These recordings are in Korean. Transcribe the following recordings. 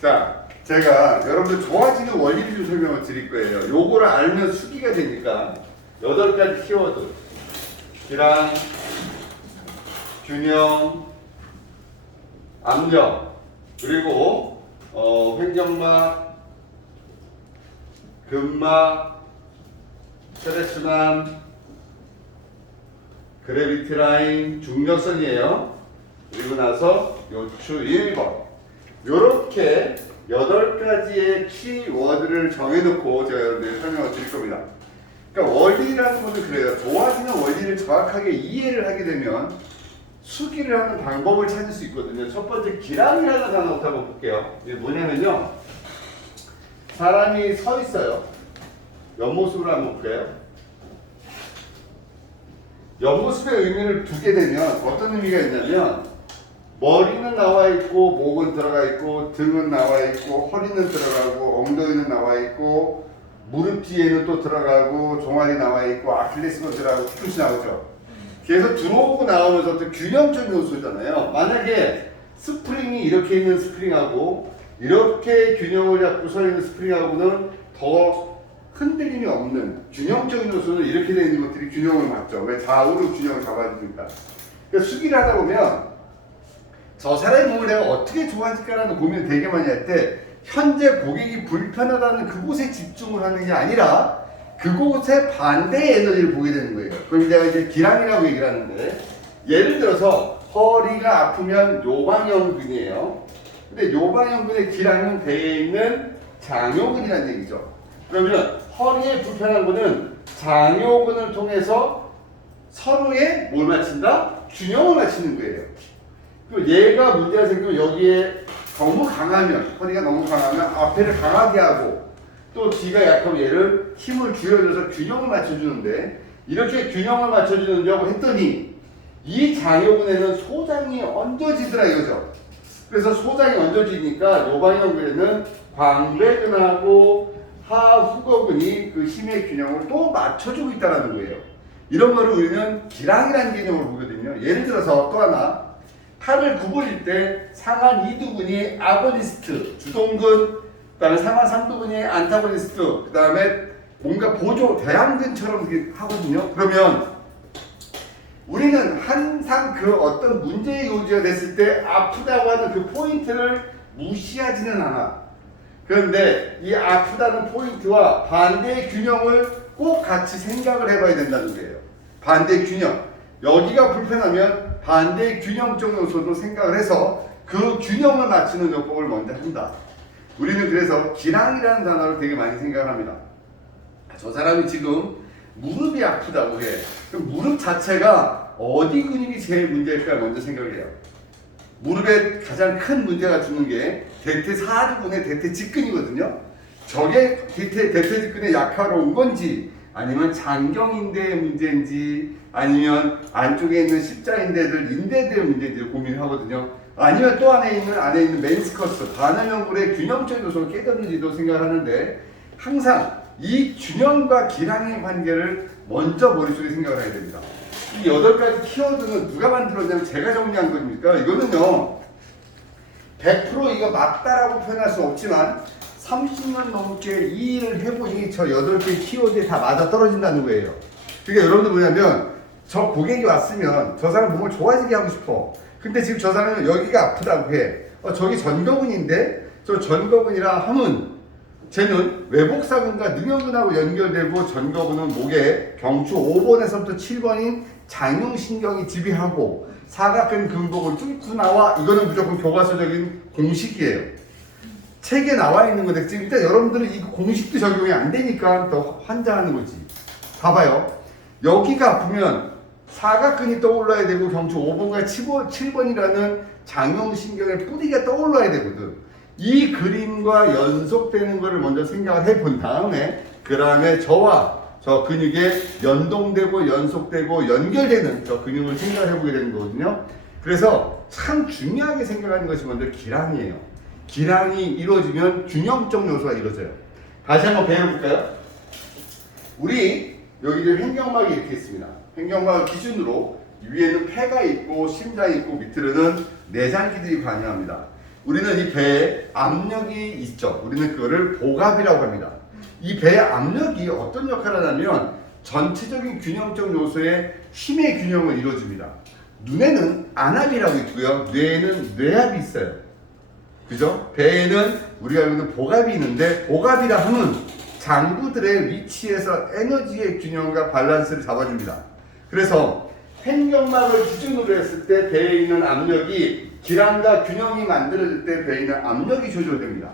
자, 제가 여러분들 좋아지는 원리를 좀 설명을 드릴 거예요. 요거를 알면 수기가 되니까 8가지 키워드. 기랑, 균형, 압력, 그리고 횡격막, 근막, 혈액순환, 그래비티 라인, 중력선이에요. 그리고 나서 요추 1번. 요렇게 8가지의 키워드를 정해놓고 제가 여러분들 설명을 드릴 겁니다. 그러니까 원리라는 것은 그래요. 좋아지는 원리를 정확하게 이해를 하게 되면 수기를 하는 방법을 찾을 수 있거든요. 첫 번째 기량이라는 단어부터 한번 볼게요. 이게 뭐냐면요. 사람이 서 있어요. 옆모습으로 한번 볼까요? 옆모습의 의미를 두게 되면 어떤 의미가 있냐면 머리는 나와 있고 목은 들어가 있고 등은 나와 있고 허리는 들어가고 엉덩이는 나와 있고 무릎 뒤에는 또 들어가고 종아리 나와 있고 아킬레스건 들어가고 뒤꿈치 나오죠. 그래서 들어오고 나오면서 또 균형적 요소잖아요. 만약에 스프링이 이렇게 있는 스프링하고 이렇게 균형을 잡고 서 있는 스프링하고는 더 흔들림이 없는 균형적인 요소는 이렇게 되어 있는 것들이 균형을 맞죠. 왜? 좌우로 균형을 잡아주니까. 그러니까 수기를 하다 보면 저 사람의 몸을 내가 어떻게 좋아질까라는 고민을 되게 많이 할 때 현재 고객이 불편하다는 그곳에 집중을 하는 게 아니라 그곳의 반대의 에너지를 보게 되는 거예요. 그럼 내가 이제 기량이라고 얘기를 하는데 예를 들어서 허리가 아프면 요방형근이에요. 근데 요방형근의 기량은 배에 있는 장요근이라는 얘기죠. 그러면 허리에 불편한 거는 장요근을 통해서 서로의 뭘 맞춘다? 균형을 맞추는 거예요. 그리고 얘가 문제가 생기면 여기에 너무 강하면 허리가 너무 강하면 앞에를 강하게 하고 또 뒤가 약하면 얘를 힘을 줄여줘서 균형을 맞춰주는데 이렇게 균형을 맞춰주려고 했더니 이 장요근에는 소장이 얹어지더라 이거죠. 그래서 소장이 얹어지니까 요방형근에는 광배근하고 하후거근이 그 힘의 균형을 또 맞춰주고 있다는 거예요. 이런 거를 우리는 기량이라는 개념으로 보거든요. 예를 들어서 또 하나 팔을 구부릴 때 상완 2두근이 아고니스트, 주동근, 그 다음에 상완 3두근이 안타고니스트, 그 다음에 뭔가 보조, 대항근처럼 하거든요. 그러면 우리는 항상 그 어떤 문제의 요지가 됐을 때 아프다고 하는 그 포인트를 무시하지는 않아. 그런데 이 아프다는 포인트와 반대의 균형을 꼭 같이 생각을 해봐야 된다는 거예요. 반대의 균형. 여기가 불편하면 반대의 균형적 요소도 생각을 해서 그 균형을 맞추는 요법을 먼저 한다. 우리는 그래서 기량이라는 단어를 되게 많이 생각합니다. 저 사람이 지금 무릎이 아프다고 해. 그럼 무릎 자체가 어디 근육이 제일 문제일까 먼저 생각을 해요. 무릎에 가장 큰 문제가 주는 게 대퇴사두근의 대퇴직근이거든요. 저게 대퇴직근의 약화로운 건지 아니면 장경인대의 문제인지 아니면 안쪽에 있는 십자인대들 인대들의 문제인지 고민하거든요. 아니면 또 안에 있는 멘스커스 반응형물의 균형적 요소를 깨닫는지도 생각하는데 항상 이 균형과 기량의 관계를 먼저 머릿속에 생각을 해야 됩니다. 이 8가지 키워드는 누가 만들었냐면 제가 정리한 겁니까? 이거는요 100% 이거 맞다라고 표현할 수 없지만 30년 넘게 이 일을 해보니 저 8개 키워드에 다 맞아 떨어진다는 거예요. 그러니까 여러분들 뭐냐면 저 고객이 왔으면 저 사람 몸을 좋아지게 하고 싶어. 근데 지금 저 사람은 여기가 아프다고 해. 저기 전거근인데 저 전거근이라 하면 쟤는 외복사근과 능형근하고 연결되고 전거근은 목에 경추 5번에서부터 7번인 장흉신경이 지배하고 사각근 근복을 뚫고 나와. 이거는 무조건 교과서적인 공식이에요. 책에 나와 있는 건데 지금 일단 여러분들은 이 공식도 적용이 안 되니까 더 환장하는 거지. 봐봐요. 여기가 아프면 사각근이 떠올라야 되고 경추 5번과 7번이라는 장형신경의 뿌리가 떠올라야 되거든. 이 그림과 연속되는 것을 먼저 생각을 해본 다음에 그 다음에 저와 저 근육에 연동되고 연속되고 연결되는 저 근육을 생각을 해보게 되는 거거든요. 그래서 참 중요하게 생각하는 것이 먼저 기량이에요. 기량이 이루어지면 균형적 요소가 이루어져요. 다시 한번 배워볼까요? 우리 여기 횡격막이 이렇게 있습니다. 횡격막을 기준으로 위에는 폐가 있고 심장이 있고 밑으로는 내장기들이 관여합니다. 우리는 이 배에 압력이 있죠. 우리는 그거를 복압이라고 합니다. 이 배의 압력이 어떤 역할을 하냐면 전체적인 균형적 요소의 힘의 균형을 이루어줍니다. 눈에는 안압이라고 있고요. 뇌에는 뇌압이 있어요. 그죠? 배에는 우리가 알고 있는 복압이 있는데, 복압이라 하면 장구들의 위치에서 에너지의 균형과 밸런스를 잡아줍니다. 그래서 횡격막을 기준으로 했을 때 배에 있는 압력이 기량과 균형이 만들어질 때 배에 있는 압력이 조절됩니다.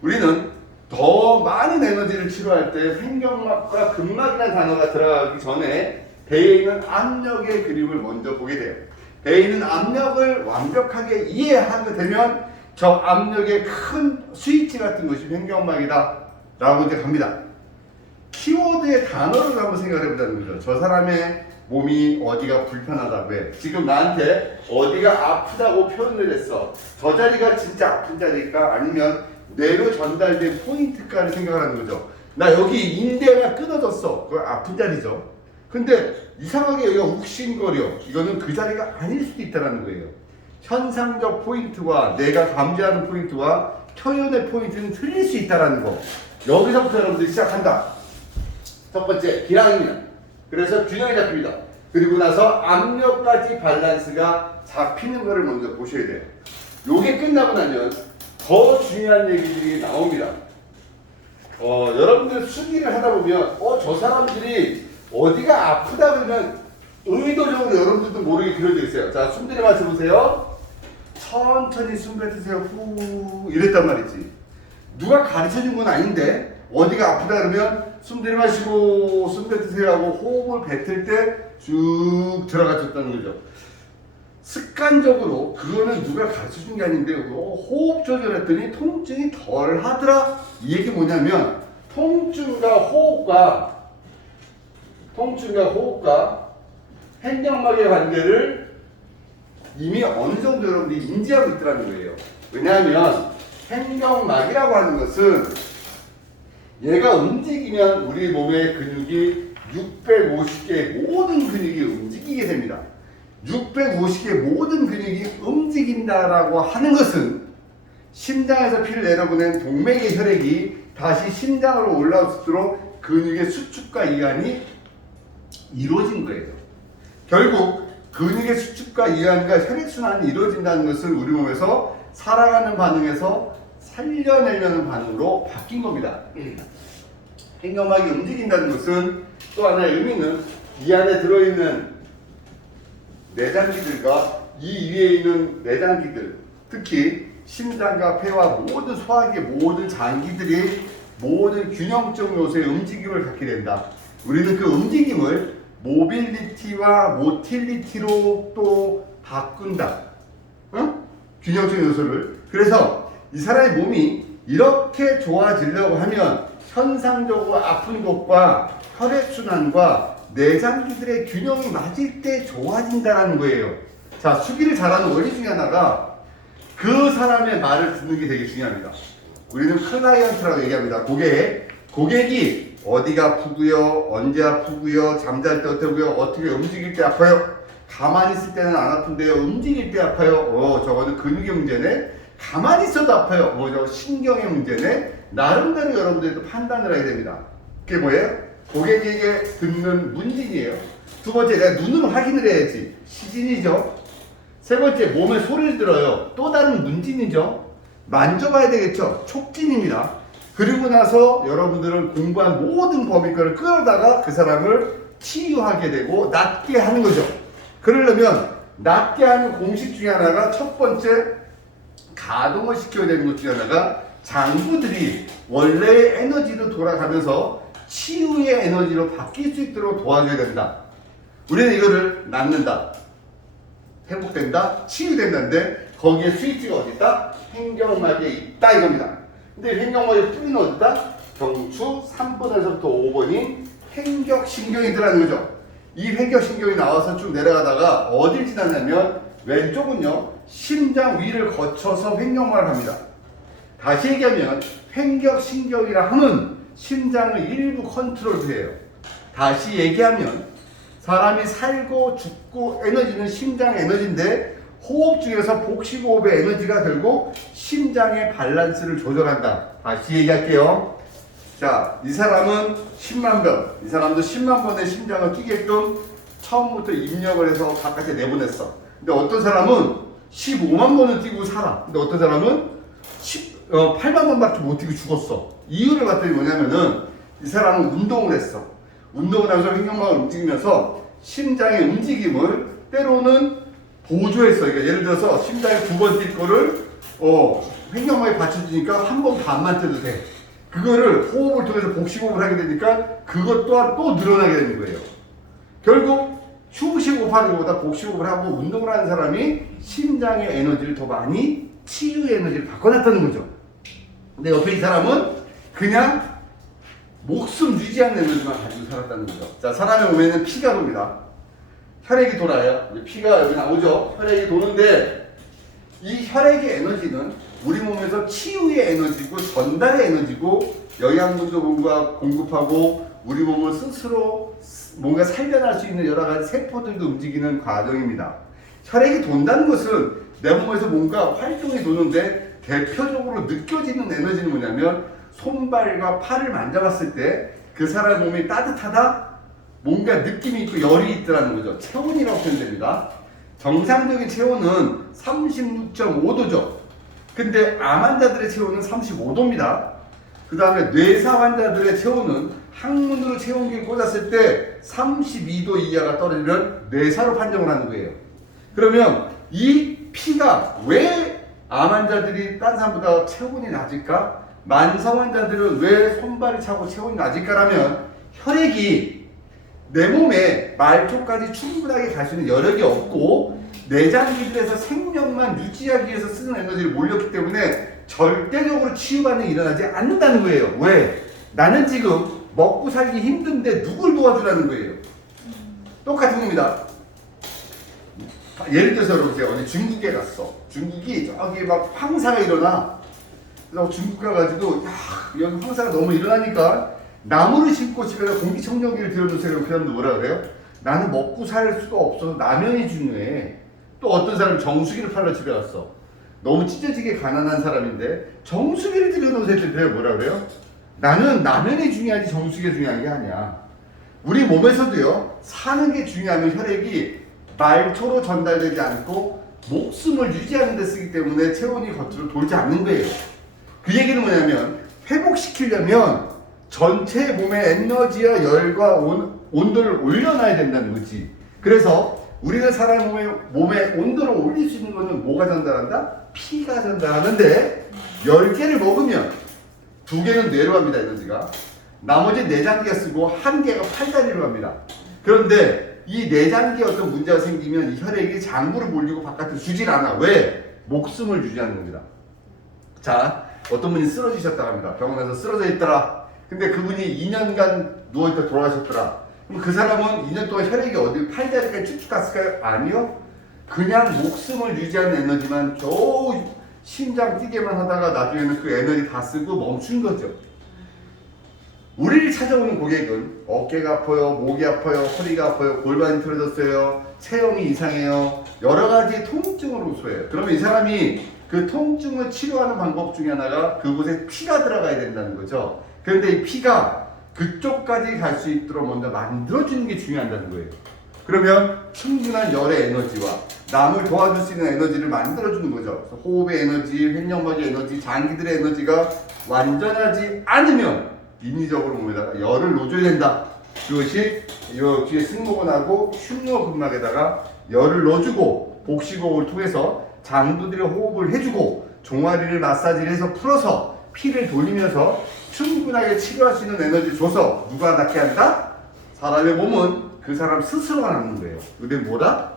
우리는 더 많은 에너지를 치료할 때 횡격막과 근막이라는 단어가 들어가기 전에 배에 있는 압력의 그림을 먼저 보게 돼요. 배에 있는 압력을 완벽하게 이해하게 되면 저 압력의 큰 스위치 같은 것이 횡격막이다 라고 이제 갑니다. 키워드의 단어를 한번 생각해 보자는 거죠. 저 사람의 몸이 어디가 불편하다고 해. 지금 나한테 어디가 아프다고 표현을 했어. 저 자리가 진짜 아픈 자리일까? 아니면 뇌로 전달된 포인트가를 생각하는 거죠. 나 여기 인대가 끊어졌어. 그거 아픈 자리죠. 근데 이상하게 여기가 욱신거려. 이거는 그 자리가 아닐 수도 있다는 거예요. 현상적 포인트와 내가 감지하는 포인트와 표현의 포인트는 틀릴 수 있다는 거. 여기서부터 여러분들이 시작한다. 첫 번째, 기량입니다. 그래서 균형이 잡힙니다. 그리고 나서 압력까지 밸런스가 잡히는 것을 먼저 보셔야 돼요. 요게 끝나고 나면 더 중요한 얘기들이 나옵니다. 여러분들 수기를 하다 보면 저 사람들이 어디가 아프다 그러면 의도적으로 여러분들도 모르게 그려져 있어요. 자, 숨 들여 마셔보세요. 천천히 숨 뱉으세요. 후 이랬단 말이지. 누가 가르쳐준 건 아닌데 어디가 아프다 그러면 숨 들이마시고 숨 뱉으세요 하고 호흡을 뱉을 때 쭉 들어가셨다는 거죠. 습관적으로 그거는 누가 가르쳐준 게 아닌데 호흡 조절했더니 통증이 덜 하더라. 이 얘기 뭐냐면 통증과 호흡과 횡격막의 관계를 이미 어느 정도 여러분들이 인지하고 있더라는 거예요. 왜냐하면 횡격막이라고 하는 것은 얘가 움직이면 우리 몸의 근육이 650개의 모든 근육이 움직이게 됩니다. 650개의 모든 근육이 움직인다라고 하는 것은 심장에서 피를 내려보낸 동맥의 혈액이 다시 심장으로 올라올 수 있도록 근육의 수축과 이완이 이루어진 거예요. 결국 근육의 수축과 이완과 혈액순환이 이루어진다는 것은 우리 몸에서 살아가는 반응에서 살려내려는 반응으로 바뀐 겁니다. 횡격막이 움직인다는 것은 또 하나의 의미는 이 안에 들어있는 내장기들과 이 위에 있는 내장기들, 특히 심장과 폐와 모든 소화기의 모든 장기들이 모든 균형적 요소의 움직임을 갖게 된다. 우리는 그 움직임을 모빌리티와 모틸리티로 또 바꾼다. 균형적 요소를. 그래서 이 사람의 몸이 이렇게 좋아지려고 하면 현상적으로 아픈 것과 혈액순환과 내장기들의 균형이 맞을 때 좋아진다는 거예요. 자, 수기를 잘하는 원리 중에 하나가 그 사람의 말을 듣는 게 되게 중요합니다. 우리는 클라이언트라고 얘기합니다. 고객이 어디가 아프고요, 언제 아프고요, 잠잘 때 어떠고요, 어떻게 움직일 때 아파요, 가만히 있을 때는 안 아픈데요, 움직일 때 아파요. 저거는 근육의 문제네. 가만히 있어도 아파요. 저거 신경의 문제네. 나름대로 여러분들도 판단을 해야 됩니다. 그게 뭐예요? 고객에게 듣는 문진이에요. 두 번째, 내가 눈으로 확인을 해야지. 시진이죠. 세 번째, 몸에 소리를 들어요. 또 다른 문진이죠. 만져봐야 되겠죠. 촉진입니다. 그리고 나서 여러분들은 공부한 모든 법인과를 끌어다가 그 사람을 치유하게 되고 낫게 하는 거죠. 그러려면 낫게 하는 공식 중에 하나가 첫 번째, 가동을 시켜야 되는 것 중에 하나가 장부들이 원래의 에너지로 돌아가면서 치유의 에너지로 바뀔 수 있도록 도와줘야 된다. 우리는 이거를 낫는다, 회복된다, 치유된다인데 거기에 스위치가 어디 있다? 횡격막에 있다 이겁니다. 근데 횡격막의 뿌리는 어디 있다? 경추 3번에서부터 5번인 횡격신경이 들어가는 거죠. 이 횡격신경이 나와서 쭉 내려가다가 어딜 지나냐면 왼쪽은요 심장 위를 거쳐서 횡격막을 합니다. 다시 얘기하면 횡격신경이라 하면 심장을 일부 컨트롤해요. 다시 얘기하면 사람이 살고 죽고 에너지는 심장 에너지인데 호흡 중에서 복식호흡의 에너지가 결국 심장의 밸런스를 조절한다. 다시 얘기할게요. 자, 이 사람은 10만 번, 이 사람도 10만 번의 심장을 뛰게끔 처음부터 입력을 해서 바깥에 내보냈어. 근데 어떤 사람은 15만 번을 뛰고 살아. 근데 어떤 사람은 8만 번밖에 못 뛰고 죽었어. 이유를 봤더니 뭐냐면은 이 사람은 운동을 했어. 운동을 하면서 횡격막을 움직이면서 심장의 움직임을 때로는 보조했어. 그러니까 예를 들어서 심장이 2번 뛸 거를 횡격막에 받쳐주니까 1번 반만 뛰어도 돼. 그거를 호흡을 통해서 복식호흡을 하게 되니까 그것 또한 또 늘어나게 되는 거예요. 결국 휴식호흡하는 것보다 복식호흡을 하고 운동을 하는 사람이 심장의 에너지를 더 많이 치유의 에너지를 바꿔놨다는 거죠. 근데 옆에 이 사람은 그냥 목숨 유지하는 에너지만 가지고 살았다는 거죠. 자, 사람의 몸에는 피가 돕니다. 혈액이 돌아요. 피가 여기 나오죠. 혈액이 도는데 이 혈액의 에너지는 우리 몸에서 치유의 에너지고 전달의 에너지고 영양분도 뭔가 공급하고 우리 몸을 스스로 뭔가 살려날 수 있는 여러 가지 세포들도 움직이는 과정입니다. 혈액이 돈다는 것은 내 몸에서 뭔가 활동이 도는데 대표적으로 느껴지는 에너지는 뭐냐면 손발과 팔을 만져봤을 때 그 사람 몸이 따뜻하다? 뭔가 느낌이 있고 열이 있더라는 거죠. 체온이라고 표현됩니다. 정상적인 체온은 36.5도죠. 근데 암 환자들의 체온은 35도입니다. 그 다음에 뇌사 환자들의 체온은 항문으로 체온계를 꽂았을 때 32도 이하가 떨어지면 뇌사로 판정을 하는 거예요. 그러면 이 피가 왜 암 환자들이 딴 사람보다 체온이 낮을까? 만성 환자들은 왜 손발이 차고 체온이 낮을까라면 혈액이 내 몸에 말초까지 충분하게 갈 수 있는 여력이 없고 내장기들에서 생명만 유지하기 위해서 쓰는 에너지를 몰렸기 때문에 절대적으로 치유 반응이 일어나지 않는다는 거예요. 왜? 나는 지금 먹고 살기 힘든데 누굴 도와주라는 거예요. 똑같은 겁니다. 예를 들어서 여러분, 제가 어제 중국에 갔어. 중국이 저기 막 황사가 일어나. 그래서 중국 가가지고 여기 황사가 너무 일어나니까 나무를 심고 집에서 공기청정기를 들여놓으세요. 그 사람도 뭐라 그래요? 나는 먹고 살 수가 없어서 라면이 중요해. 또 어떤 사람이 정수기를 팔러 집에 갔어. 너무 찢어지게 가난한 사람인데 정수기를 들여놓으세요. 그래요. 뭐라 그래요? 나는 라면이 중요하지 정수기가 중요한 게 아니야. 우리 몸에서도요, 사는 게 중요하면 혈액이 말초로 전달되지 않고 목숨을 유지하는 데 쓰기 때문에 체온이 겉으로 돌지 않는 거예요. 그 얘기는 뭐냐면 회복시키려면 전체 몸의 에너지와 열과 온도를 올려놔야 된다는 거지. 그래서 우리가 사람 몸의 온도를 올릴 수 있는 것은 뭐가 전달한다? 피가 전달하는데 10개를 먹으면 2개는 뇌로 갑니다, 에너지가. 나머지 내장기가 쓰고 1개가 팔다리로 갑니다. 그런데 이 내장기에 어떤 문제가 생기면 이 혈액이 장부를 몰리고 바깥으로 주질 않아. 왜? 목숨을 유지하는 겁니다. 자, 어떤 분이 쓰러지셨다고 합니다. 병원에서 쓰러져 있더라. 근데 그분이 2년간 누워있다 돌아가셨더라. 그럼 그 사람은 2년 동안 혈액이 어디 팔다리까지 쭉쭉 갔을까요? 아니요. 그냥 목숨을 유지하는 에너지만 겨우 심장 뛰게만 하다가 나중에는 그 에너지 다 쓰고 멈춘 거죠. 우리를 찾아오는 고객은 어깨가 아파요, 목이 아파요, 허리가 아파요, 골반이 틀어졌어요, 체형이 이상해요, 여러 가지 통증으로 호소해요. 그러면 이 사람이 그 통증을 치료하는 방법 중에 하나가 그곳에 피가 들어가야 된다는 거죠. 그런데 이 피가 그쪽까지 갈 수 있도록 먼저 만들어주는 게 중요하다는 거예요. 그러면 충분한 열의 에너지와 남을 도와줄 수 있는 에너지를 만들어주는 거죠. 그래서 호흡의 에너지, 횡령막의 에너지, 장기들의 에너지가 완전하지 않으면 인위적으로 몸에다가 열을 넣어줘야 된다. 그것이 이 뒤에 승모근하고 흉노근막에다가 열을 넣어주고 복식호흡을 통해서 장부들의 호흡을 해주고 종아리를 마사지를 해서 풀어서 피를 돌리면서 충분하게 치료할 수 있는 에너지를 줘서 누가 낫게 한다? 사람의 몸은 그 사람 스스로가 낫는 거예요. 근데 뭐다?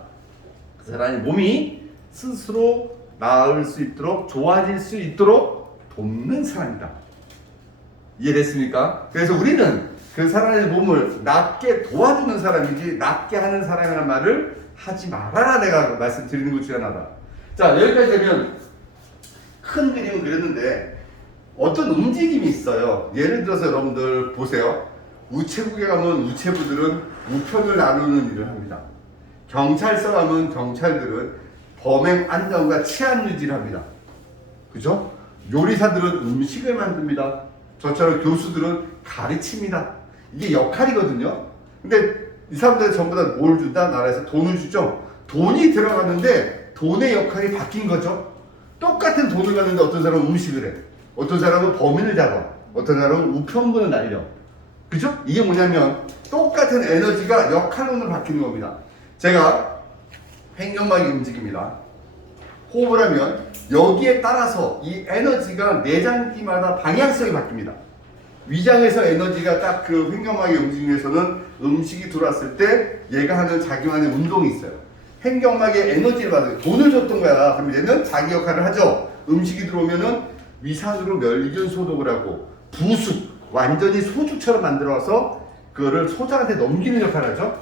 그 사람의 몸이 스스로 나을 수 있도록, 좋아질 수 있도록 돕는 사람이다. 이해됐습니까? 그래서 우리는 그 사람의 몸을 낫게 도와주는 사람이지 낫게 하는 사람이라는 말을 하지 말아라. 내가 말씀드리는 것 중에 하나다. 자, 여기까지 되면 큰 그림을 그렸는데 어떤 움직임이 있어요. 예를 들어서 여러분들 보세요. 우체국에 가면 우체부들은 우편을 나누는 일을 합니다. 경찰서 가면 경찰들은 범행 안전과 치안 유지를 합니다. 그죠? 요리사들은 음식을 만듭니다. 저처럼 교수들은 가르칩니다. 이게 역할이거든요. 근데 이 사람들은 전부 다 뭘 준다? 나라에서 돈을 주죠. 돈이 들어가는데 돈의 역할이 바뀐 거죠. 똑같은 돈을 받는데 어떤 사람은 음식을 해. 어떤 사람은 범인을 잡아. 어떤 사람은 우편물을 날려. 그죠? 이게 뭐냐면 똑같은 에너지가 역할론으로 바뀌는 겁니다. 제가 횡격막이 움직입니다. 호흡을 하면 여기에 따라서 이 에너지가 내장기마다 방향성이 바뀝니다. 위장에서 에너지가 딱 그 횡격막의 움직임에서는 음식이 들어왔을 때 얘가 하는 자기만의 운동이 있어요. 횡격막에 에너지를 받아요. 돈을 줬던 거야. 그럼 얘는 자기 역할을 하죠. 음식이 들어오면은 위산으로 멸균 소독을 하고 부숙, 완전히 소주처럼 만들어서 그거를 소장한테 넘기는 역할을 하죠.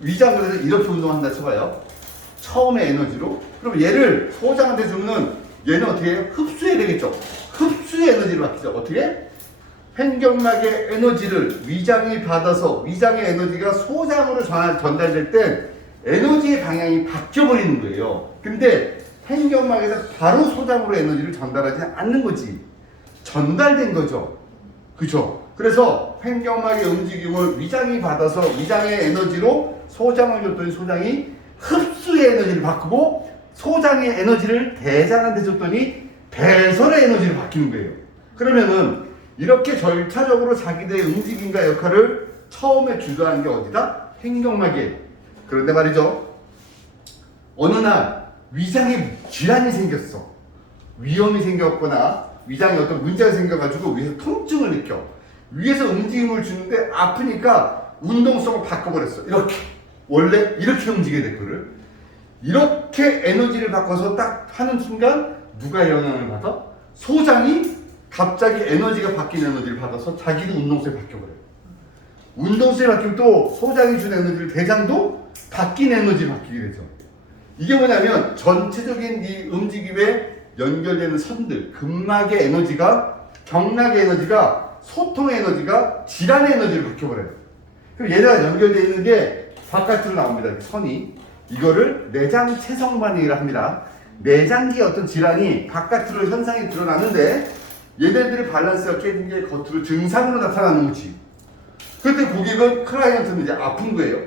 위장으로 해서 이렇게 운동한다 쳐봐요. 처음에 에너지로. 그럼 얘를 소장한테 주면은 얘는 어떻게 해요? 흡수해야 되겠죠. 흡수의 에너지를 받죠. 어떻게? 횡격막의 에너지를 위장이 받아서 위장의 에너지가 소장으로 전달될 때 에너지의 방향이 바뀌어버리는 거예요. 근데 횡격막에서 바로 소장으로 에너지를 전달하지 않는 거지. 전달된 거죠. 그죠? 그래서 횡격막의 움직임을 위장이 받아서 위장의 에너지로 소장을 줬더니 소장이 흡수의 에너지를 바꾸고 소장의 에너지를 대장한테 줬더니 배설의 에너지로 바뀌는 거예요. 그러면은 이렇게 절차적으로 자기들의 움직임과 역할을 처음에 주도하는 게 어디다? 횡격막이에요. 그런데 말이죠. 어느 날 위장에 질환이 생겼어. 위염이 생겼거나 위장에 어떤 문제가 생겨가지고 위에서 통증을 느껴. 위에서 움직임을 주는데 아프니까 운동성을 바꿔버렸어. 이렇게. 원래 이렇게 움직여야 될 거를. 이렇게 에너지를 바꿔서 딱 하는 순간 누가 영향을 받아? 소장이 갑자기 에너지가 바뀐 에너지를 받아서 자기도 운동성이 바뀌어버려요. 운동성이 바뀌면 또 소장이 준 에너지를 대장도 바뀐 에너지로 바뀌게 되죠. 이게 뭐냐면 전체적인 이 움직임에 연결되는 선들, 근막의 에너지가, 경락의 에너지가, 소통의 에너지가 질환의 에너지로 바뀌어버려요. 그럼 얘네가 연결되어 있는 게 바깥으로 나옵니다. 선이. 이거를 내장체성반응이라 합니다. 내장기의 어떤 질환이 바깥으로 현상이 드러나는데 얘네들의 밸런스가 깨진 게 겉으로 증상으로 나타나는 거지. 그때 고객은 클라이언트는 이제 아픈 거예요.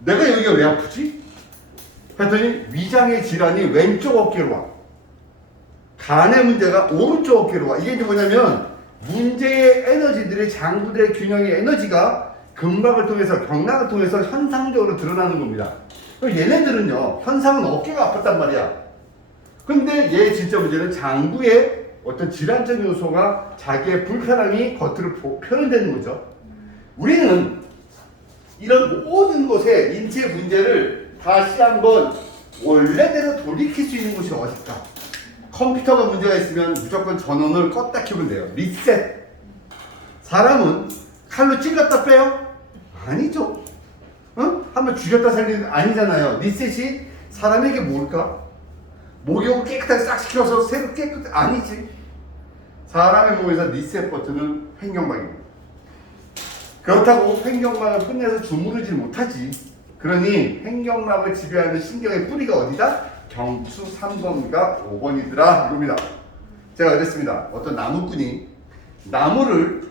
내가 여기가 왜 아프지? 했더니 위장의 질환이 왼쪽 어깨로 와. 간의 문제가 오른쪽 어깨로 와. 이게 이제 뭐냐면 문제의 에너지들이 장부들의 균형의 에너지가 근막을 통해서 경락을 통해서 현상적으로 드러나는 겁니다. 그럼 얘네들은요 현상은 어깨가 아팠단 말이야. 근데 얘 진짜 문제는 장부의 어떤 질환적 요소가 자기의 불편함이 겉으로 표현되는 거죠. 우리는 이런 모든 것에 인체 문제를 다시 한번 원래대로 돌이킬 수 있는 곳이 어딜까? 컴퓨터가 문제가 있으면 무조건 전원을 껐다 켜면 돼요. 리셋. 사람은 칼로 찔렀다 빼요? 아니죠. 어? 한번 죽였다 살리는 아니잖아요. 리셋이 사람에게 뭘까? 목욕을 깨끗하게 싹 시켜서 새로 아니지. 사람의 몸에서 리셋 버튼은 횡격막입니다. 그렇다고 횡격막을 끝내서 주무르지 못하지. 그러니 횡격막을 지배하는 신경의 뿌리가 어디다? 경추 3번과 5번이더라 이겁니다. 제가 그랬습니다. 어떤 나무꾼이 나무를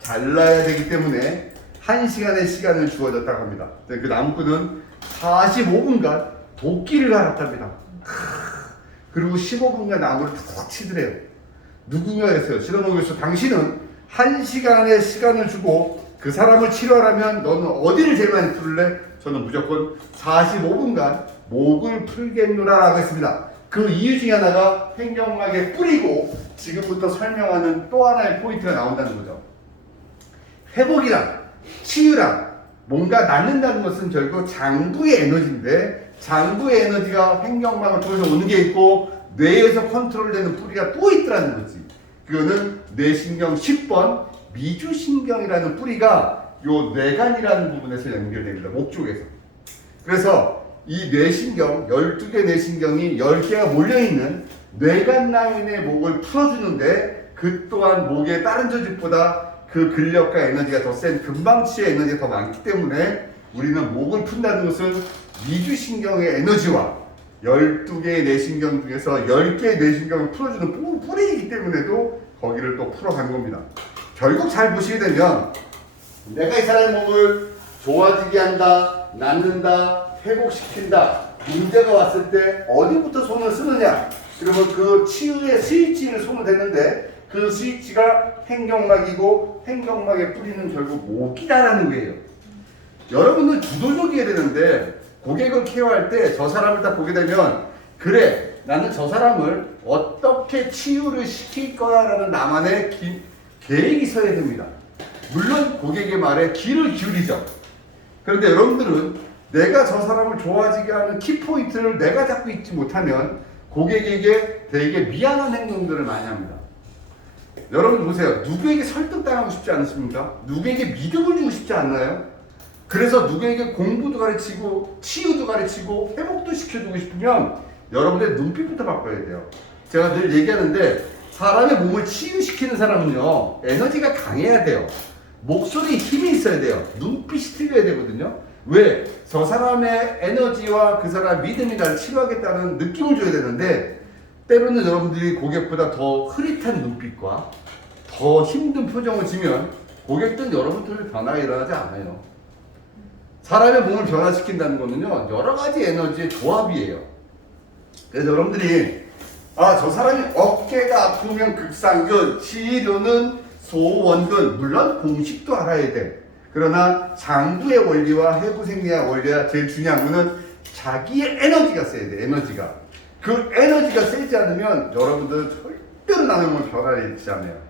잘라야 되기 때문에 1시간의 시간을 주어졌다고 합니다. 그 나무꾼은 45분간 도끼를 갈았답니다. 그리고 15분간 나무를 툭 치더래요. 누군가 했어요. 실험원 교수, 당신은 1시간의 시간을 주고 그 사람을 치료하려면 너는 어디를 제일 많이 풀래? 저는 무조건 45분간 목을 풀겠노라 라고 했습니다. 그 이유 중에 하나가 횡격막에 뿌리고 지금부터 설명하는 또 하나의 포인트가 나온다는 거죠. 회복이랑 치유랑 뭔가 낫는다는 것은 결국 장부의 에너지인데 장부의 에너지가 횡격막을 통해서 오는 게 있고 뇌에서 컨트롤되는 뿌리가 또 있더라는 거지. 그거는 뇌신경 10번 미주신경이라는 뿌리가 요 뇌간이라는 부분에서 연결됩니다. 목 쪽에서. 그래서 이 뇌신경 12개 뇌신경이 10개가 몰려있는 뇌간 라인의 목을 풀어주는데 그 또한 목의 다른 조직보다 그 근력과 에너지가 더 센 근방치의 에너지가 더 많기 때문에 우리는 목을 푼다는 것은 미주신경의 에너지와 12개의 뇌신경 중에서 10개의 뇌신경을 풀어주는 뿌리이기 때문에도 거기를 또 풀어간 겁니다. 결국 잘 보시게 되면 내가 이 사람의 몸을 좋아지게 한다, 낫는다, 회복시킨다. 문제가 왔을 때 어디부터 손을 쓰느냐? 그러면 그 치유의 스위치를 손을 대는데 그 스위치가 횡격막이고 횡격막의 뿌리는 결국 목이다라는 거예요. 여러분은 주도적이어야 되는데 고객을 케어할 때 저 사람을 딱 보게 되면 그래 나는 저 사람을 어떻게 치유를 시킬 거야라는 나만의 계획이 있어야 됩니다. 물론 고객의 말에 귀를 기울이죠. 그런데 여러분들은 내가 저 사람을 좋아지게 하는 키포인트를 내가 잡고 있지 못하면 고객에게 되게 미안한 행동들을 많이 합니다. 여러분 보세요. 누구에게 설득당하고 싶지 않으십니까? 누구에게 믿음을 주고 싶지 않나요? 그래서 누구에게 공부도 가르치고 치유도 가르치고 회복도 시켜주고 싶으면 여러분의 눈빛부터 바꿔야 돼요. 제가 늘 얘기하는데 사람의 몸을 치유시키는 사람은요 에너지가 강해야 돼요. 목소리에 힘이 있어야 돼요. 눈빛이 틀려야 되거든요. 왜? 저 사람의 에너지와 그 사람 믿음이 나를 치료하겠다는 느낌을 줘야 되는데 때로는 여러분들이 고객보다 더 흐릿한 눈빛과 더 힘든 표정을 지면 고객들은 여러분들 변화가 일어나지 않아요. 사람의 몸을 변화시킨다는 거는요 여러 가지 에너지의 조합이에요. 그래서 여러분들이 저 사람이 어깨가 아프면 극상근, 치료는 소원근, 물론 공식도 알아야 돼. 그러나 장부의 원리와 해부생리학 원리가 제일 중요한 거는 자기의 에너지가 세야 돼. 에너지가. 그 에너지가 세지 않으면 여러분들은 절대로 남의 몸을 변화시키지 않아요.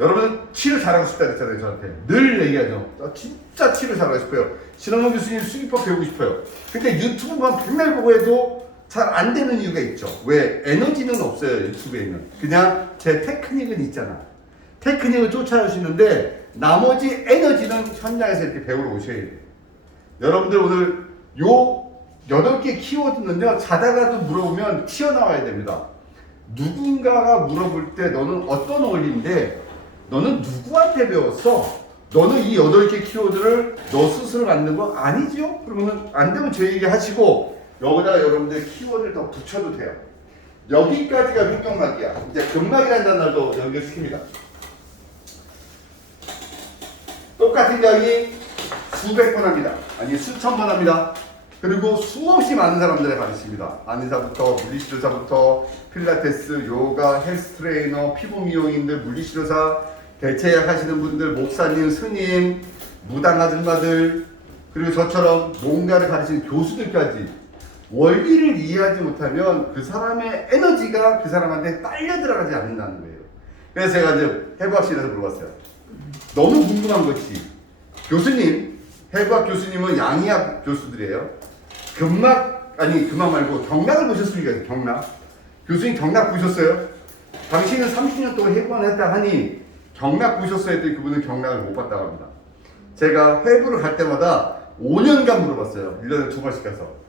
여러분 치료 잘하고 싶다 그랬잖아요. 저한테 늘 얘기하죠. 나 진짜 치료 잘하고 싶어요. 신원호 교수님 수기법 배우고 싶어요. 근데 유튜브만 맨날 보고 해도 잘 안 되는 이유가 있죠. 왜? 에너지는 없어요. 유튜브에는. 그냥 제 테크닉은 있잖아. 테크닉을 쫓아오시는데 나머지 에너지는 현장에서 이렇게 배우러 오셔야 돼요. 여러분들 오늘 요 8개 키워드는요 자다가도 물어보면 튀어나와야 됩니다. 누군가가 물어볼 때 너는 어떤 원리인데 너는 누구한테 배웠어? 너는 이 8개 키워드를 너 스스로 만든 거 아니죠? 그러면 안 되면 제 얘기 하시고 여기다가 여러분들 키워드를 더 붙여도 돼요. 여기까지가 횡격막이야. 이제 근막이라는 단어도 연결시킵니다. 똑같은 이야기 수백 번 합니다. 아니 수천 번 합니다. 그리고 수없이 많은 사람들에 가르칩니다. 안의사부터 물리치료사부터 필라테스, 요가, 헬스 트레이너, 피부 미용인들, 물리치료사, 대체약 하시는 분들, 목사님, 스님, 무당 아줌마들, 그리고 저처럼 뭔가를 가르치는 교수들까지 원리를 이해하지 못하면 그 사람의 에너지가 그 사람한테 빨려 들어가지 않는다는 거예요. 그래서 제가 이제 해부학실에서 물어봤어요. 너무 궁금한 것이 교수님, 해부학 교수님은 양의학 교수들이에요. 근막 말고 경락을 보셨습니까? 경락. 교수님 경락 보셨어요? 당신은 30년 동안 해부만 했다 하니 경락 보셨어요? 했더니 그분은 경락을 못 봤다고 합니다. 제가 회부를 갈 때마다 5년간 물어봤어요. 1년에 2번씩 가서.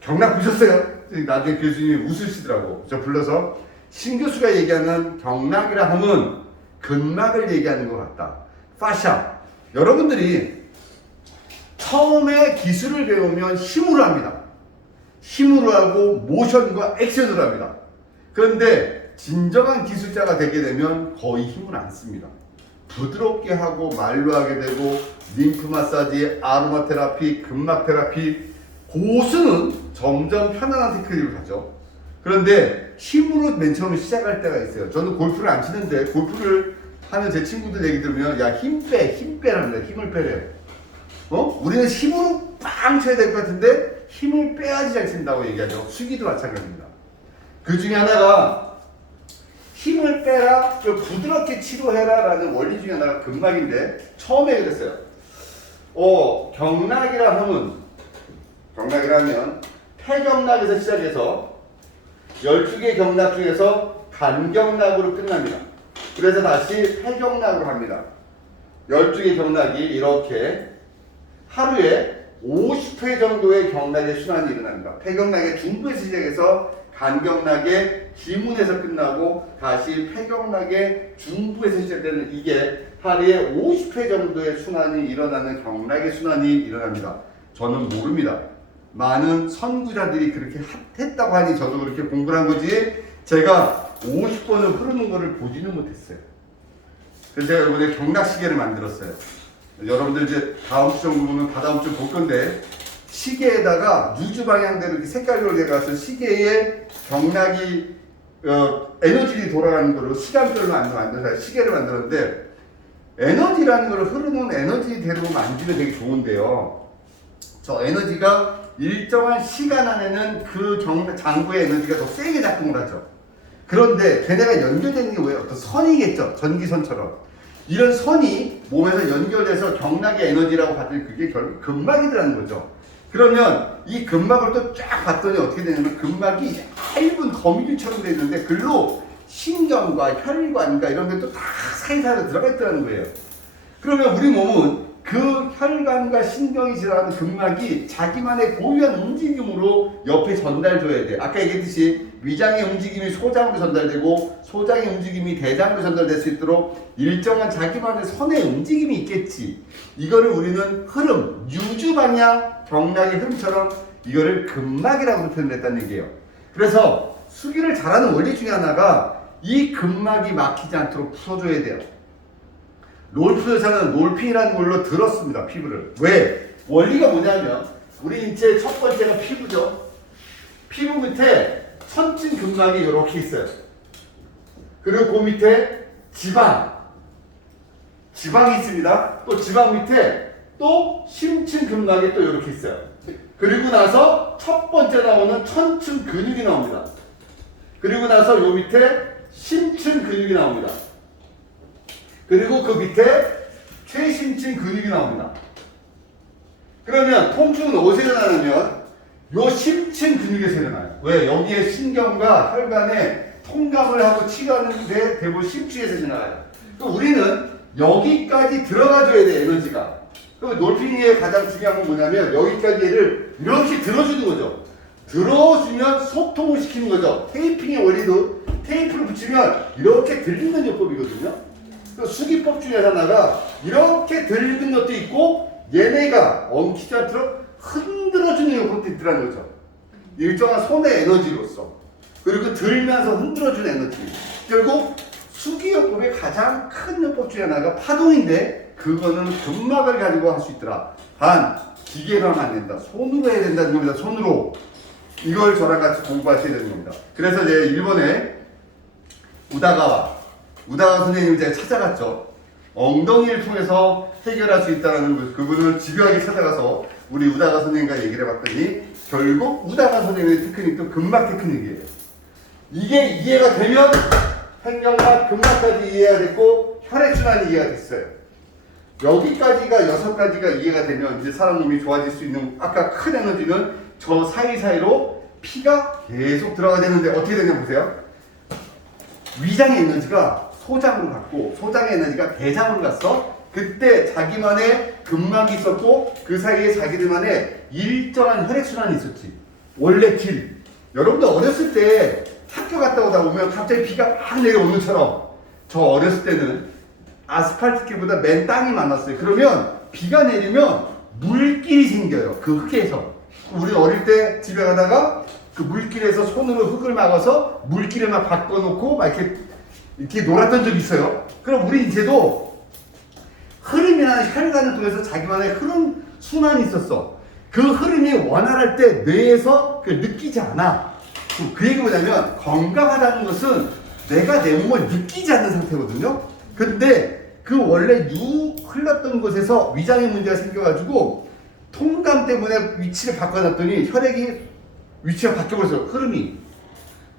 경락 보셨어요? 나중에 교수님이 웃으시더라고. 저 불러서 신 교수가 얘기하는 경락이라 하면 근막을 얘기하는 것 같다. 파샤. 여러분들이 처음에 기술을 배우면 힘으로 합니다. 힘으로 하고 모션과 액션으로 합니다. 그런데 진정한 기술자가 되게 되면 거의 힘을 안 씁니다. 부드럽게 하고 말로 하게 되고 림프 마사지, 아로마 테라피, 근막 테라피 고수는 점점 편안한 테크닉을 가죠. 그런데 힘으로 맨 처음에 시작할 때가 있어요. 저는 골프를 안 치는데 골프를 하는 제 친구들 얘기 들으면 야 힘 빼랍니다. 힘을 빼래. 우리는 힘으로 빵 쳐야 될 것 같은데 힘을 빼야지 잘 친다고 얘기하죠. 수기도 마찬가지입니다. 그 중에 하나가 힘을 빼라, 부드럽게 치료해라 라는 원리 중에 하나가 근막인데 처음에 그랬어요. 경락이라면 폐경락에서 시작해서 12개 경락 중에서 간경락으로 끝납니다. 그래서 다시 폐경락으로 합니다. 12개 경락이 이렇게 하루에 50회 정도의 경락의 순환이 일어납니다. 폐경락의 중부에서 시작해서 간경락의 기문에서 끝나고 다시 폐경락의 중부에서 시작되는 이게 하루에 50회 정도의 순환이 일어나는 경락의 순환이 일어납니다. 저는 모릅니다. 많은 선구자들이 그렇게 했다고 하니 저도 그렇게 공부를 한 거지 제가 50번을 흐르는 거를 보지는 못했어요. 그래서 제가 여러분의 경락시계를 만들었어요. 여러분들 이제 다음 주 정도 보면 다다음 주 볼 건데 시계에다가 유주 방향대로 이렇게 색깔별로 돼가서 시계에 경락이 에너지를 돌아가는 거로 시간별로 만들어서 시계를 만들었는데 에너지라는 걸 흐르는 에너지대로 만지면 되게 좋은데요. 저 에너지가 일정한 시간 안에는 그 장구의 에너지가 더 세게 작동을 하죠. 그런데 걔네가 연결되는 게 왜 어떤 선이겠죠. 전기선처럼. 이런 선이 몸에서 연결돼서 경락의 에너지라고 봤더니 그게 결국 근막이라는 거죠. 그러면 이 근막을 또 쫙 봤더니 어떻게 되냐면 근막이 얇은 거미줄처럼 되어 있는데 글로 신경과 혈관과 이런 데 또 다 사이사이로 들어가 있다는 거예요. 그러면 우리 몸은 그 혈관과 신경이 지나가는 근막이 자기만의 고유한 움직임으로 옆에 전달줘야 돼. 아까 얘기했듯이 위장의 움직임이 소장으로 전달되고 소장의 움직임이 대장으로 전달될 수 있도록 일정한 자기만의 선의 움직임이 있겠지. 이거를 우리는 흐름, 유주 방향 경락의 흐름처럼 이거를 근막이라고 표현했다는 얘기예요. 그래서 수기를 잘하는 원리 중에 하나가 이 근막이 막히지 않도록 풀어줘야 돼요. 롤프 여사는 롤핀이라는 걸로 들었습니다. 피부를. 왜? 원리가 뭐냐면 우리 인체 첫 번째는 피부죠. 피부 밑에 천층 근막이 이렇게 있어요. 그리고 그 밑에 지방이 있습니다. 또 지방 밑에 또 심층 근막이 또 이렇게 있어요. 그리고 나서 첫 번째 나오는 천층 근육이 나옵니다. 그리고 나서 요 밑에 심층 근육이 나옵니다. 그리고 그 밑에 최심층 근육이 나옵니다. 그러면 통증은 어디서 일어나냐면 요 심층 근육에서 일어나요. 왜? 여기에 신경과 혈관에 통감을 하고 치료하는데 대부분 심층에서 지나가요. 우리는 여기까지 들어가줘야 돼, 에너지가. 그럼 놀핑이의 가장 중요한 건 뭐냐면 여기까지 얘를 이렇게 들어주는 거죠. 들어주면 소통을 시키는 거죠. 테이핑의 원리도 테이프를 붙이면 이렇게 들리는 요법이거든요. 수기법 중에 하나가 이렇게 들리는 것도 있고 얘네가 엉키지 않도록 흔들어주는 요법도 있더라는 거죠. 일정한 손의 에너지로서. 그리고 들면서 흔들어주는 에너지. 결국 수기요법의 가장 큰 요법 중에 하나가 파동인데 그거는 근막을 가지고 할 수 있더라. 단 기계로 하면 안 된다. 손으로 해야 된다는 겁니다. 손으로. 이걸 저랑 같이 공부하셔야 되는 겁니다. 그래서 이제 일본에 우다가와 선생님을 제가 찾아갔죠. 엉덩이를 통해서 해결할 수 있다는 그분을 집요하게 찾아가서 우리 우다가 선생님과 얘기를 해봤더니 결국 우다가 선생님의 테크닉도 근막 테크닉이에요. 이게 이해가 되면 횡격막, 근막까지 이해가 됐고 혈액순환이 이해가 됐어요. 여기까지가 6가지가 이해가 되면 이제 사람 몸이 좋아질 수 있는 아까 큰 에너지는 저 사이사이로 피가 계속 들어가야 되는데 어떻게 되냐 보세요. 위장의 에너지가 소장으로 갔고 소장의 에너지가 대장으로 갔어. 그때 자기만의 근막이 있었고 그 사이에 자기들만의 일정한 혈액순환이 있었지. 원래 길. 여러분들 어렸을 때 학교 갔다 오다 보면 갑자기 비가 막 내려오는 것처럼 저 어렸을 때는 아스팔트 길보다 맨 땅이 많았어요. 그러면 비가 내리면 물길이 생겨요. 그 흙에서. 우리 어릴 때 집에 가다가 그 물길에서 손으로 흙을 막아서 물길에만 바꿔놓고 막 이렇게 놀았던 적이 있어요. 그럼 우리 인체도 흐름이나 혈관을 통해서 자기만의 흐름 순환이 있었어. 그 흐름이 원활할 때 뇌에서 느끼지 않아. 그 얘기 뭐냐면 건강하다는 것은 내가 내 몸을 느끼지 않는 상태거든요. 근데 그 원래 흘렀던 곳에서 위장의 문제가 생겨가지고 통감 때문에 위치를 바꿔놨더니 혈액이 위치가 바뀌어버렸어요. 흐름이.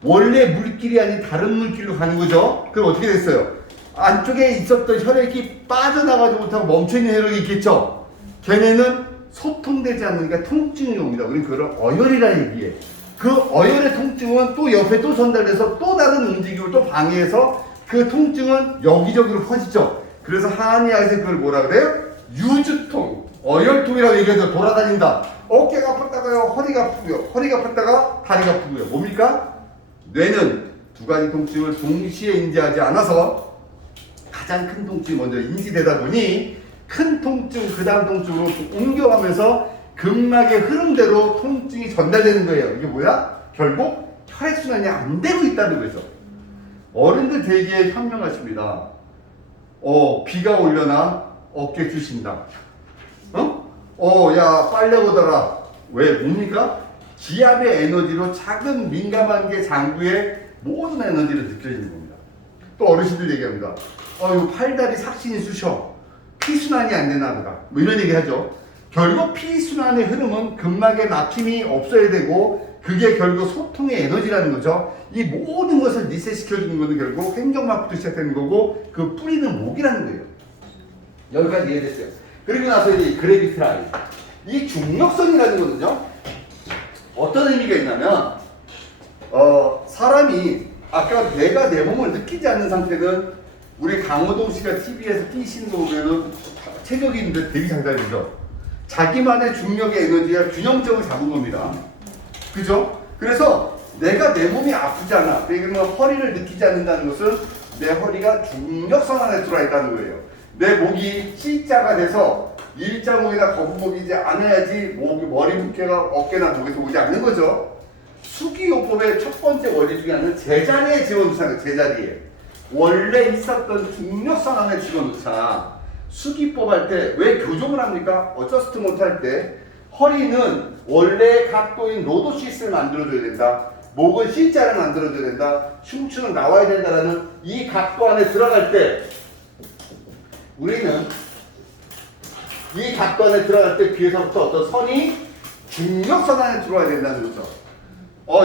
원래 물길이 아닌 다른 물길로 가는 거죠. 그럼 어떻게 됐어요? 안쪽에 있었던 혈액이 빠져나가지 못하고 멈춰있는 혈액이 있겠죠. 걔네는 소통되지 않으니까 통증이 옵니다. 우리 그걸 어혈이라 얘기해. 그 어혈의 통증은 또 옆에 또 전달돼서 또 다른 움직임을 또 방해해서 그 통증은 여기저기로 퍼지죠. 그래서 한의학에서 그걸 뭐라 그래요? 유주통, 어혈통이라고 얘기해서 돌아다닌다. 어깨가 아팠다가요, 허리가 아프고요. 허리가 아팠다가 다리가 아프고요. 뭡니까? 뇌는 두 가지 통증을 동시에 인지하지 않아서 가장 큰 통증이 먼저 인지되다 보니 큰 통증, 그 다음 통증으로 옮겨가면서 근막의 흐름대로 통증이 전달되는 거예요. 이게 뭐야? 결국 혈액순환이 안 되고 있다는 거죠. 어른들 되게 현명하십니다. 비가 올려나 어깨 주신다. 야 빨래 오더라. 왜? 뭡니까? 기압의 에너지로 작은 민감한 게 장부의 모든 에너지를 느껴지는 겁니다. 또 어르신들 얘기합니다. 이거 팔다리 삭신이 쑤셔. 피순환이 안 되나 보다. 뭐 이런 얘기 하죠. 결국 피순환의 흐름은 근막의 막힘이 없어야 되고 그게 결국 소통의 에너지라는 거죠. 이 모든 것을 리셋시켜주는 것은 결국 행정막부터 시작되는 거고 그 뿌리는 목이라는 거예요. 여기까지 이해됐어요. 그리고 나서 이 그래비티 라인. 이 중력선이라는 거는요. 어떤 의미가 있냐면 사람이 아까 내가 내 몸을 느끼지 않는 상태는 우리 강호동 씨가 TV에서 뛰시는 거 보면은 체격이 있는데 되게 장단이죠. 자기만의 중력의 에너지가 균형점을 잡은 겁니다. 그죠? 그래서 내가 내 몸이 아프지 않아. 그러면 허리를 느끼지 않는다는 것은 내 허리가 중력선 안에 들어와 있다는 거예요. 내 목이 C자가 돼서 일자목이나 거북목이지 않아야지 머리 무게가 어깨나 목에서 오지 않는 거죠. 수기요법의 첫 번째 원리 중에 하나는 제자리에 집어넣자는 거예요. 제자리에. 원래 있었던 중력선 안에 집어넣자. 수기법 할 때 왜 교정을 합니까? 어저스트먼트 할 때 허리는 원래 각도인 로도시스를 만들어줘야 된다. 목은 C자를 만들어줘야 된다. 흉추는 나와야 된다라는 이 각도 안에 들어갈 때 우리는 이 각도 안에 들어갈 때 귀에서부터 어떤 선이 중력선 안에 들어와야 된다는 거죠.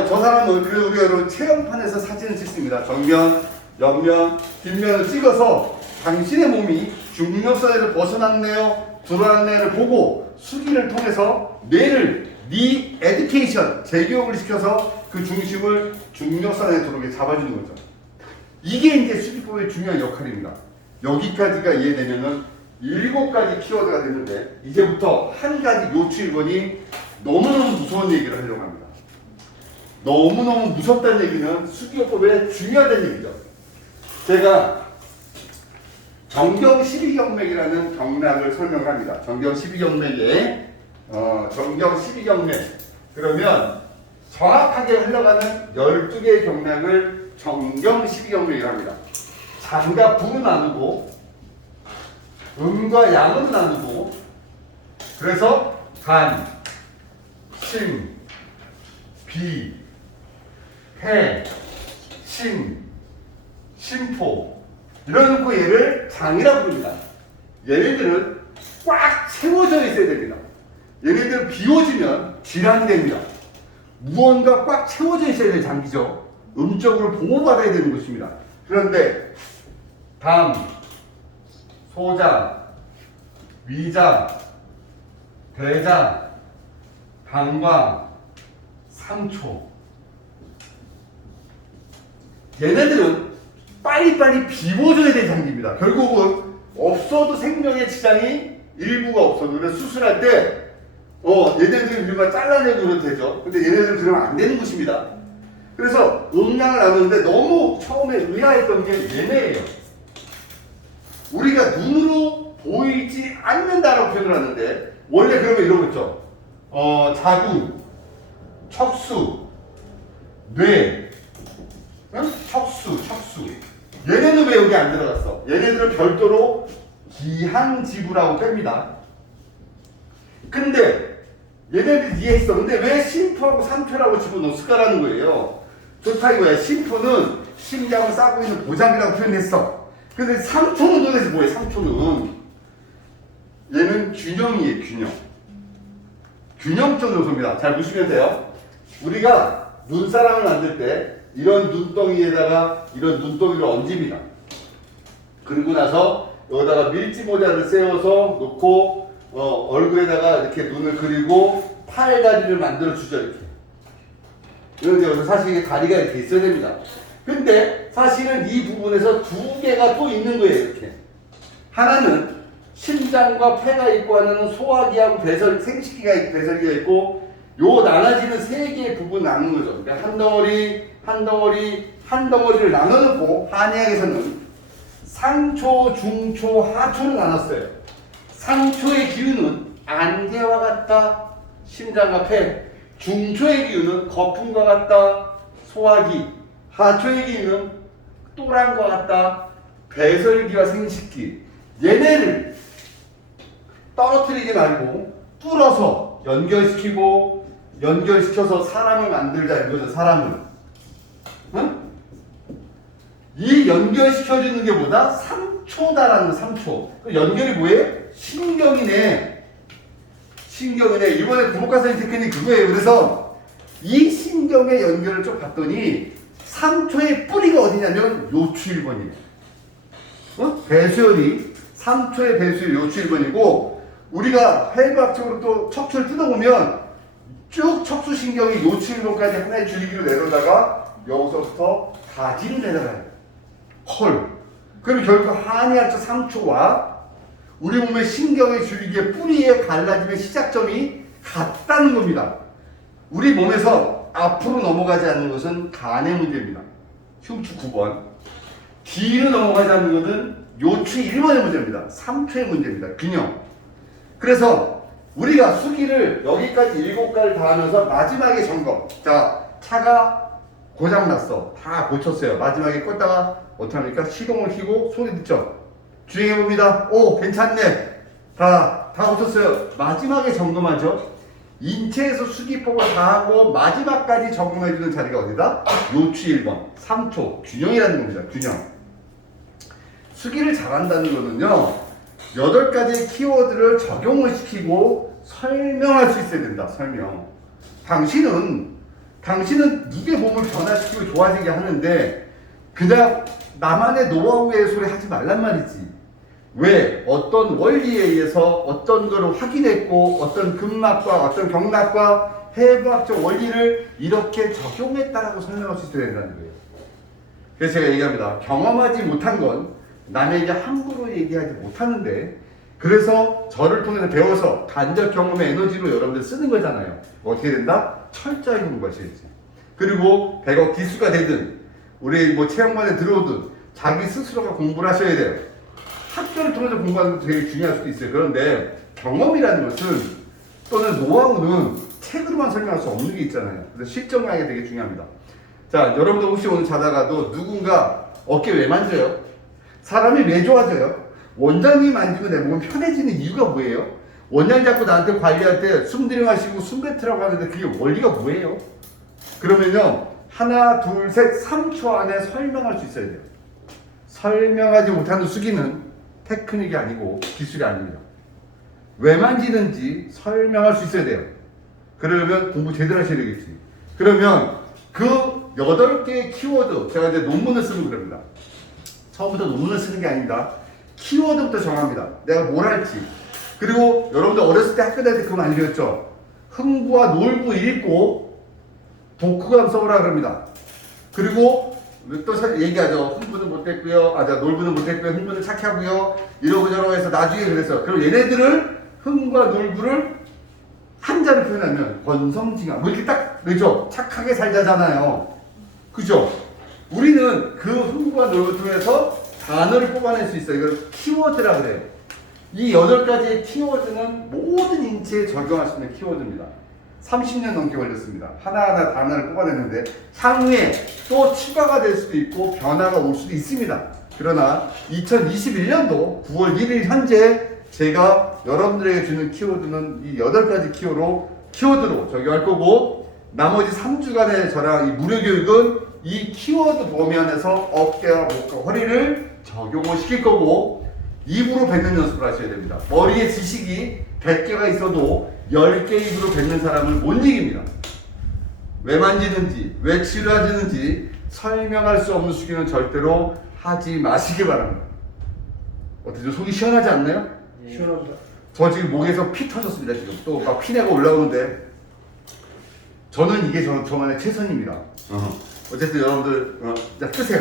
저 사람은 그래서 우리가 여러분 체험판에서 사진을 찍습니다. 정면, 옆면, 뒷면을 찍어서 당신의 몸이 중력선에서 벗어났네요, 들어왔네요를 보고 수기를 통해서 뇌를 에듀케이션, 재교육을 시켜서 그 중심을 중력선에 들어오게 잡아주는 거죠. 이게 이제 수기법의 중요한 역할입니다. 여기까지가 이해되면은 7가지 키워드가 됐는데 이제부터 한 가지 요추 1번이 너무너무 무서운 얘기를 하려고 합니다. 너무너무 무섭다는 얘기는 수기요법의 중요하다는 얘기죠. 제가 정경 12경맥이라는 경락을 설명합니다. 정경 12경맥에 정경 12경맥 그러면 정확하게 흘러가는 12개의 경락을 정경 12경맥이라고 합니다. 장과 부로 나누고 음과 양으로 나누고 그래서 간, 심, 비, 해, 심, 심포 이러놓고 얘를 장이라고 부릅니다. 얘네들은 꽉 채워져 있어야 됩니다. 얘네들은 비워지면 질환이 됩니다. 무언가 꽉 채워져 있어야 되는 장기죠. 음적으로 보호받아야 되는 것입니다. 그런데 담, 소장, 위장, 대장, 방광, 상초 얘네들은 빨리빨리 비워줘야 되는 장기입니다. 결국은 없어도 생명의 지장이 일부가 없어도 그래서 수술할 때 얘네들은 우리가 잘라내고 그러면 되죠. 근데 얘네들은 그러면 안 되는 것입니다. 그래서 음양을 나누는데 너무 처음에 의아했던 게 얘네예요. 우리가 눈으로 보이지 않는다라고 표현을 하는데 원래 그러면 이런 거 있죠. 자궁, 척수, 뇌, 척수. 얘네는 왜 여기 안 들어갔어? 얘네들은 별도로 기항지부라고 뺍니다. 근데 얘네들 이해했어. 근데 왜 심포하고 삼초라고 집어넣었을까라는 거예요. 좋다 이거야. 심포는 심장을 싸고 있는 보장이라고 표현했어. 근데 삼초는 도대체 뭐예요? 삼초는 얘는 균형이에요. 균형적 요소입니다. 잘 보시면 돼요. 우리가 눈사람을 만들 때 이런 눈덩이에다가 이런 눈덩이를 얹습니다. 그리고 나서 여기다가 밀짚 모자를 세워서 놓고 얼굴에다가 이렇게 눈을 그리고 팔다리를 만들어 주죠. 이렇게. 그런데 여기서 사실 이게 다리가 이렇게 있어야 됩니다. 근데 사실은 이 부분에서 두 개가 또 있는 거예요. 이렇게. 하나는 심장과 폐가 있고 하나는 소화기하고 생식기가 있고 배설기가 있고 요 나눠지는 세 개의 부분 나누는 거죠. 그러니까 한 덩어리를 나눠놓고 한의학에서는 상초, 중초, 하초를 나눴어요. 상초의 기운은 안개와 같다. 심장과 폐. 중초의 기운은 거품과 같다. 소화기. 하초의 기운은 또랑과 같다. 배설기와 생식기. 얘네를 떨어뜨리지 말고 뚫어서 연결시켜서 사람을 만들자 이거죠. 사람을. 응? 이 연결시켜주는 게 뭐다? 3초다라는 거. 3초. 연결이 뭐예요? 신경이네. 이번에 구목가사의 테크닉 그거예요. 그래서 이 신경의 연결을 좀 봤더니 3초의 뿌리가 어디냐면 요추 1번이에요. 배수열이 3초의 배수열 요추 1번이고, 우리가 해부학적으로 또 척추를 뜯어보면 쭉 척수신경이 요추 1번까지 하나의 줄기로 내려다가 여기서부터 가지로 내려가요. 헐. 그럼 결국 한의학적 3초와 우리 몸의 신경의 줄기의 뿌리의 갈라짐의 시작점이 같다는 겁니다. 우리 몸에서 앞으로 넘어가지 않는 것은 간의 문제입니다. 흉추 9번. 뒤로 넘어가지 않는 것은 요추 1번의 문제입니다. 3초의 문제입니다. 균형. 그래서 우리가 수기를 여기까지 7가를 다 하면서 마지막에 점검. 자, 차가 고장났어. 다 고쳤어요. 마지막에 껐다가 어떻게 합니까? 시동을 켜고 소리 듣죠? 주행해봅니다. 오, 괜찮네. 다 고쳤어요. 마지막에 점검하죠. 인체에서 수기법을 다 하고 마지막까지 점검해주는 자리가 어디다? 요추 1번. 3초. 균형이라는 겁니다. 균형. 수기를 잘한다는 거는요, 8가지의 키워드를 적용을 시키고 설명할 수 있어야 된다. 설명. 당신은 누구의 몸을 변화시키고 좋아지게 하는데 그냥 나만의 노하우의 소리 하지 말란 말이지. 왜? 어떤 원리에 의해서 어떤 거를 확인했고 어떤 근막과 어떤 경락과 해부학적 원리를 이렇게 적용했다라고 설명할 수 있어야 된다는 거예요. 그래서 제가 얘기합니다. 경험하지 못한 건 남에게 함부로 얘기하지 못하는데, 그래서 저를 통해서 배워서 간접 경험의 에너지로 여러분들 쓰는 거잖아요. 어떻게 된다? 철저히 공부하셔야지. 그리고 100억 기수가 되든 우리 뭐 체험관에 들어오든 자기 스스로가 공부를 하셔야 돼요. 학교를 통해서 공부하는 것도 되게 중요할 수도 있어요. 그런데 경험이라는 것은, 또는 노하우는 책으로만 설명할 수 없는 게 있잖아요. 그래서 실전 강의가 되게 중요합니다. 자, 여러분들 혹시 오늘 자다가도 누군가 어깨 왜 만져요? 사람이 왜 좋아져요? 원장님이 만지고 내 몸은 편해지는 이유가 뭐예요? 원장님 자꾸 나한테 관리할 때 숨 들이마시고 숨 뱉으라고 하는데 그게 원리가 뭐예요? 그러면요, 하나, 둘, 셋, 3초 안에 설명할 수 있어야 돼요. 설명하지 못하는 수기는 테크닉이 아니고 기술이 아닙니다. 왜 만지는지 설명할 수 있어야 돼요. 그러려면 공부 제대로 하셔야 되겠지. 그러면 그 8개의 키워드, 제가 이제 논문을 쓰는 겁니다. 처음부터 논문을 쓰는 게 아닙니다. 키워드부터 정합니다. 내가 뭘 할지. 그리고 여러분들 어렸을 때 학교 다닐 때 그거 많이 배웠죠? 흥부와 놀부 읽고 독후감 써보라 그럽니다. 그리고 또 얘기하죠. 흥부는 못했고요. 놀부는 못했고요. 흥부는 착하고요. 이러고 저러고 해서 나중에 그래서. 그럼 얘네들을, 흥과 놀부를 한자로 표현하면 권성징악. 뭐 이렇게 딱, 그죠? 착하게 살자잖아요. 그죠? 우리는 그 흥과 놀부를 통해서 단어를 뽑아낼 수 있어요. 이걸 키워드라 그래요. 이 8가지의 키워드는 모든 인체에 적용할 수 있는 키워드입니다. 30년 넘게 걸렸습니다. 하나하나 단어를 뽑아냈는데 향후에 또 추가가 될 수도 있고 변화가 올 수도 있습니다. 그러나 2021년도 9월 1일 현재 제가 여러분들에게 주는 키워드는 이 8가지 키워드로 적용할 거고, 나머지 3주간의 저랑 이 무료 교육은 이 키워드 범위 안에서 어깨와 목과 허리를 적용을 시킬 거고, 입으로 뱉는 연습을 하셔야 됩니다. 머리에 지식이 100개가 있어도 10개 입으로 뱉는 사람을 못 이깁니다. 왜 만지는지, 왜 치료하지는지 설명할 수 없는 수기는 절대로 하지 마시기 바랍니다. 어떻게 속이 시원하지 않나요? 네. 시원합니다. 저 지금 목에서 피 터졌습니다. 지금 또 막 피내가 올라오는데, 저는 이게 저만의 최선입니다. 어쨌든 여러분들, 자, 끄세요.